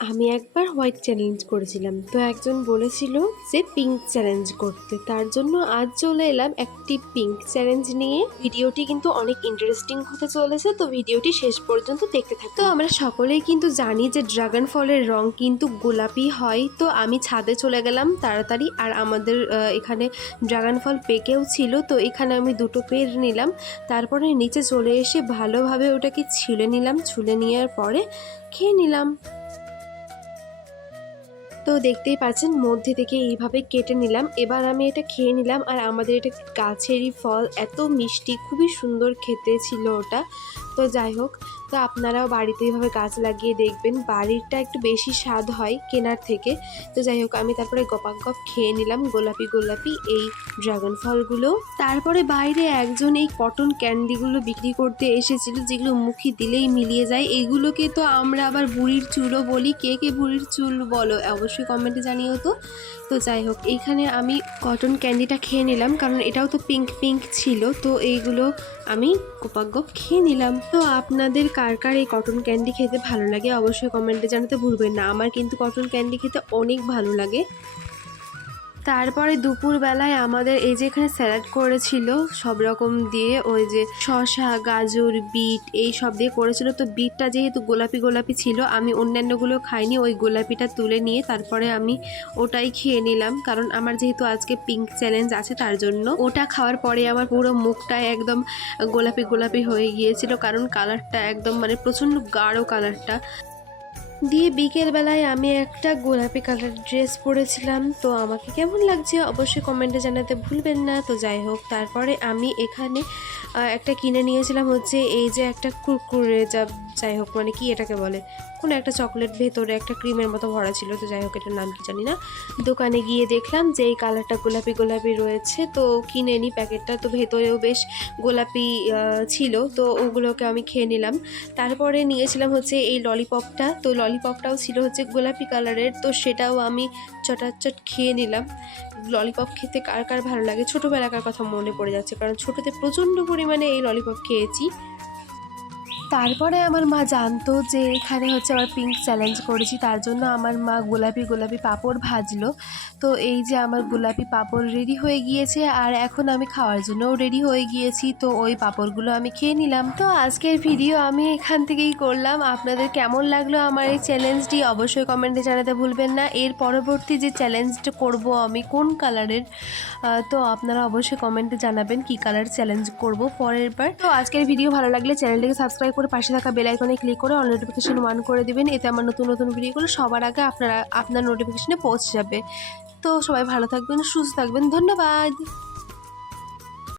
আমি একবার white challenge করেছিলাম, তো একজন বলেছিল যে পিঙ্ক চ্যালেঞ্জ করতে, তার জন্য আজ চলে এলাম একটি পিঙ্ক চ্যালেঞ্জ নিয়ে। ভিডিওটি কিন্তু অনেক ইন্টারেস্টিং হতে চলেছে, তো ভিডিওটি শেষ পর্যন্ত দেখতে থাকুন। তো আমরা সকলেই কিন্তু জানি যে ড্রাগন ফলের রং কিন্তু গোলাপি হয়। তো আমি ছাদে চলে গেলাম তাড়াতাড়ি, আর আমাদের এখানে ড্রাগন ফল পেকেও ছিল, তো এখানে আমি দুটো পেড় নিলাম। তারপরে নিচে চলে এসে ভালোভাবে ওটাকে ছিলে নিলাম, ছুলে নেওয়ার পরে খেয়ে নিলাম। তো দেখতেই পাচ্ছেন মধ্যে থেকে এইভাবে কেটে নিলাম। এবার আমি এটা খেয়ে নিলাম, আর আমাদের এটা গাছেরই ফল, এত মিষ্টি, খুবই সুন্দর খেতে ছিল ওটা। তো যাই হোক, তো আপনারাও বাড়িতে এইভাবে গাছ লাগিয়ে দেখবেন, বাড়িরটা একটু বেশি স্বাদ হয় কেনার থেকে। তো যাই হোক, আমি তারপরে গপাক গপ খেয়ে নিলাম গোলাপি গোলাপি এই ড্রাগন ফলগুলো। তারপরে বাইরে একজন এই কটন ক্যান্ডিগুলো বিক্রি করতে এসেছিল, যেগুলো মুখে দিলেই মিলিয়ে যায়। এইগুলোকে তো আমরা আবার বুড়ির চুলও বলি। কে কে বুড়ির চুল বলো অবশ্যই কমেন্টে জানিও তো। তো যাই হোক, এইখানে আমি কটন ক্যান্ডিটা খেয়ে নিলাম, কারণ এটাও তো পিঙ্ক পিঙ্ক ছিল। তো এইগুলো আমি গোপাক গপ খেয়ে নিলাম। তো আপনাদের কার কার এই কটন ক্যান্ডি খেতে ভালো লাগে অবশ্যই কমেন্টে জানাতে ভুলবেন না। আমার কিন্তু কটন ক্যান্ডি খেতে অনেক ভালো লাগে। তারপরে দুপুরবেলায় আমাদের এই যে এখানে স্যালাড করেছিল সব রকম দিয়ে, ওই যে শসা, গাজর, বিট এই সব দিয়ে করেছিল। তো বিটটা যেহেতু গোলাপি গোলাপি ছিল, আমি অন্যান্যগুলো খাইনি, ওই গোলাপিটা তুলে নিয়ে তারপরে আমি ওটাই খেয়ে নিলাম, কারণ আমার যেহেতু আজকে পিঙ্ক চ্যালেঞ্জ আছে তার জন্য। ওটা খাওয়ার পরে আমার পুরো মুখটা একদম গোলাপি গোলাপি হয়ে গিয়েছিল, কারণ কালারটা একদম মানে প্রচণ্ড গাঢ় কালারটা দিয়ে। বিকেল বেলায় আমি একটা গোলাপি কালার ড্রেস পরেছিলাম, তো আমাকে কেমন লাগছে অবশ্যই কমেন্টে জানাতে ভুলবেন না। তো যাই হোক, তারপরে আমি এখানে একটা কিনে নিয়েছিলাম, হচ্ছে এই যে একটা কুরকুরে, যাই হোক মানে কি এটাকে বলে, কোনো একটা চকলেট ভেতরে একটা ক্রিমের মতো ভরা ছিল। তো যাই হোক, এটার নাম কি জানি না। দোকানে গিয়ে দেখলাম যে এই কালারটা গোলাপি গোলাপি রয়েছে, তো কিনে নিই প্যাকেটটা। তো ভেতরেও বেশ গোলাপি ছিল, তো ওগুলোকে আমি খেয়ে নিলাম। তারপরে নিয়েছিলাম হচ্ছে এই ললিপপটা, তো ললিপপটাও ছিল হচ্ছে গোলাপি কালারের, তো সেটাও আমি চটাচট খেয়ে নিলাম। ললিপপ খেতে কার কার ভালো লাগে, ছোটোবেলাকার কথা মনে পড়ে যাচ্ছে, কারণ ছোটোতে প্রচণ্ড পরিমাণে এই ললিপপ খেয়েছি। তারপরে আমার মা জানতো যে এখানে হচ্ছে আবার পিঙ্ক চ্যালেঞ্জ করেছি, তার জন্য আমার মা গোলাপি গোলাপি পাঁপড় ভাজলো। তো এই যে আমার গোলাপি পাঁপড় রেডি হয়ে গিয়েছে, আর এখন আমি খাওয়ার জন্যও রেডি হয়ে গিয়েছি। তো ওই পাঁপড়গুলো আমি খেয়ে নিলাম। তো আজকের ভিডিও আমি এখান থেকেই করলাম। আপনাদের কেমন লাগলো আমার এই চ্যালেঞ্জটি অবশ্যই কমেন্টে জানাতে ভুলবেন না। এর পরবর্তী যে চ্যালেঞ্জটা করব আমি কোন কালারের, তো আপনারা অবশ্যই কমেন্টে জানাবেন কি কালার চ্যালেঞ্জ করব পরের বার। তো আজকের ভিডিও ভালো লাগলে চ্যানেলটিকে সাবস্ক্রাইব করে পাশে থাকা বেল আইকনে ক্লিক করে অল নোটিফিকেশন অন করে দিবেন, এতে আমার নতুন নতুন ভিডিওগুলো সবার আগে আপনার নোটিফিকেশনে পৌঁছে যাবে। তো সবাই ভালো থাকবেন, সুস্থ থাকবেন, ধন্যবাদ।